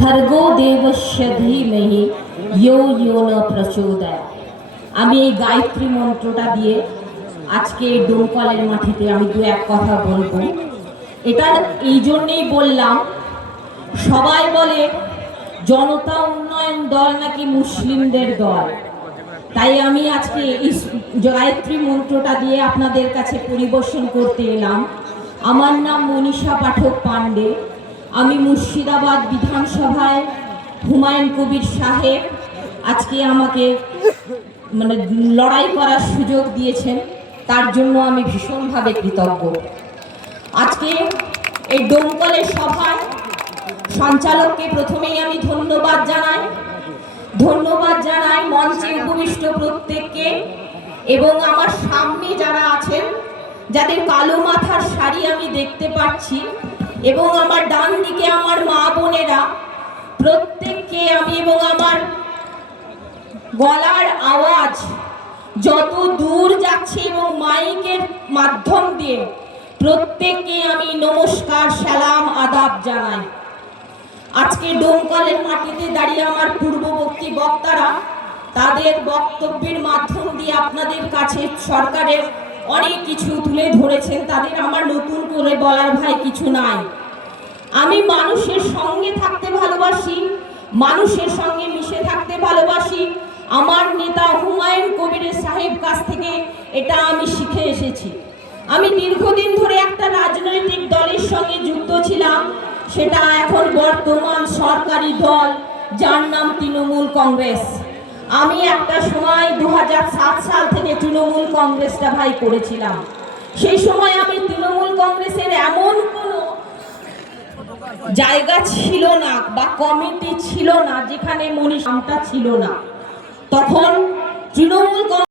ভর্গো দেবস্য ধীমহি ইয়ো ইয়ো ন প্রচোদয় আমি এই গায়ত্রী মন্ত্রটা দিয়ে আজকে এই ডোমকলের মাটিতে আমি দু এক কথা বলব। এটা এই জন্যেই বললাম, সবাই বলে জনতা উন্নয়ন দল নাকি মুসলিমদের দল। তাই আমি আজকে এই গায়ত্রী মন্ত্রটা দিয়ে আপনাদের কাছে পরিবেশন করতে এলাম। আমার নাম মনীষা পাঠক পাণ্ডে। আমি মুর্শিদাবাদ বিধানসভায় হুমায়ুন কবির সাহেব আজকে আমাকে মানে লড়াই করার সুযোগ দিয়েছেন, তার জন্য আমি ভীষণভাবে কৃতজ্ঞ। আজকে এই ডোমকলের সভায় সঞ্চালককে প্রথমেই আমি ধন্যবাদ জানাই। ধন্যবাদ জানাই মঞ্চে উপবিষ্ট প্রত্যেককে এবং আমার সামনে যারা আছেন, যাদের কালো মাথার শাড়ি আমি দেখতে পাচ্ছি এবং আমার ডান দিকে আমার মা বোনেরা, প্রত্যেককে আমি এবং আমার গলার আওয়াজ যত দূর যাচ্ছে এবং মাইকের মাধ্যম দিয়ে প্রত্যেককে আমি নমস্কার, সালাম, আদাব জানাই। আজকে ডোমকলের মাটিতে দাঁড়িয়ে আমার পূর্ববর্তী বক্তারা তাদের বক্তব্যের মাধ্যম দিয়ে আপনাদের কাছে সরকারের অনেক কিছু তুলে ধরেছেন, তাদের আমার নতুন করে বলার ভাই কিছু নাই। আমি মানুষের সঙ্গে থাকতে ভালোবাসি, মানুষের সঙ্গে মিশে থাকতে ভালোবাসি। আমার নেতা হুমায়ুন কবিরের সাহেব কাছ থেকে এটা আমি শিখে এসেছি। আমি দীর্ঘদিন ধরে একটা রাজনৈতিক দলের সঙ্গে যুক্ত ছিলাম, সেটা এখন বর্তমান সরকারি দল, যার নাম তৃণমূল কংগ্রেস। আমি একটা সময় দু হাজার সাত সাল তৃণমূল কংগ্রেসটা ভাই করেছিলাম। সেই সময় আমি তৃণমূল কংগ্রেসের এমন কোনো জায়গা ছিল না বা কমিটি ছিল না যেখানে মনীষ আমটা ছিল না। তখন তৃণমূল